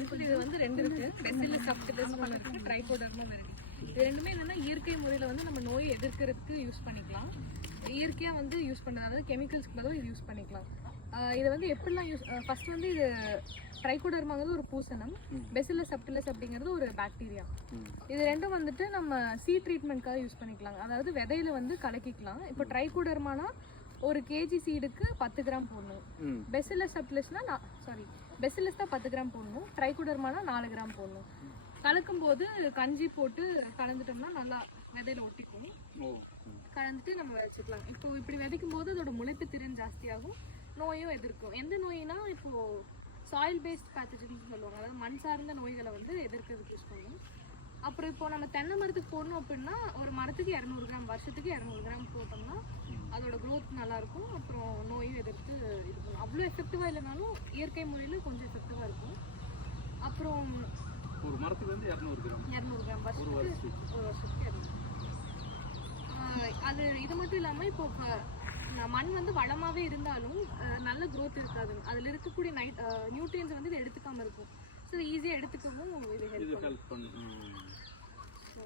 அடுத்து இது வந்து ரெண்டு இருக்கு, பெசிலஸ் சப்டிலிஸ் ஒன்று இருக்கு, ட்ரைகோடர்மா விரிடி. இது ரெண்டுமே என்னன்னா இயற்கை முறையில் வந்து நம்ம நோயை எதிர்க்கிறதுக்கு யூஸ் பண்ணிக்கலாம். இயற்கையாக வந்து யூஸ் பண்ண, அதாவது கெமிக்கல்ஸ்க்கு பதிலாக இது யூஸ் பண்ணிக்கலாம். இதை வந்து எப்படிலாம் யூஸ், ஃபர்ஸ்ட் வந்து இது ட்ரைகோடர்மாங்கிறது ஒரு பூசணம், பெசிலஸ் சப்டிலிஸ் அப்படிங்கிறது ஒரு பாக்டீரியா. இது ரெண்டும் வந்துட்டு நம்ம சீட் ட்ரீட்மெண்ட்காக யூஸ் பண்ணிக்கலாம், அதாவது விதையில வந்து கலக்கிக்கலாம். இப்போ ட்ரைகோடர்மானா ஒரு கேஜி சீடுக்கு 10 கிராம் போடணும். பெசிலஸ் சப்டிலிஸ்னா பெசிலஸ் தான் 10 கிராம் போடணும், ட்ரைகோடர்மானா 4 கிராம் போடணும். கலக்கும் போது கஞ்சி போட்டு கலந்துட்டோம்னா நல்லா விதையில ஒட்டிக்கும். கலந்துட்டு நம்ம வச்சுக்கலாம். இப்போ இப்படி விதைக்கும் போது அதோட முளைப்பு திறன் ஜாஸ்தியாகும், நோயும் எதிர்க்கும். எந்த நோயினா இப்போ சாயில் பேஸ்ட் பேத்தஜன்ஸ் சொல்லுவாங்க, அதாவது மண் சார்ந்த நோய்களை வந்து எதிர்க்கிறதுக்கு யூஸ் பண்ணுவோம். அப்புறம் இப்போ நம்ம தென்னை மரத்துக்கு போடணும் அப்படின்னா ஒரு மரத்துக்கு 200 கிராம், வருஷத்துக்கு 200 கிராம் போட்டோம்னா அதோட க்ரோத் நல்லாயிருக்கும். அப்புறம் நோயும் எதிர்த்து இது பண்ணும். அவ்வளோ எஃபெக்டிவாக இல்லைனாலும் இயற்கை முறையில் கொஞ்சம் எஃபெக்டிவாக இருக்கும். அப்புறம் ஒரு மரத்துக்கு வந்து 200 கிராம் வருஷத்துக்கு 200. அது இது மட்டும் இல்லாமல் இப்போ மண் வந்து வளமாகவே இருந்தாலும் நல்ல க்ரோத் இருக்காது, அதில் இருக்கக்கூடிய நியூட்ரியன்ஸ் வந்து இது எடுத்துக்காமல் இருக்கும். ஸோ ஈஸியாக எடுத்துக்கவும் இது ஹெல்ப் பண்ணும். ஸோ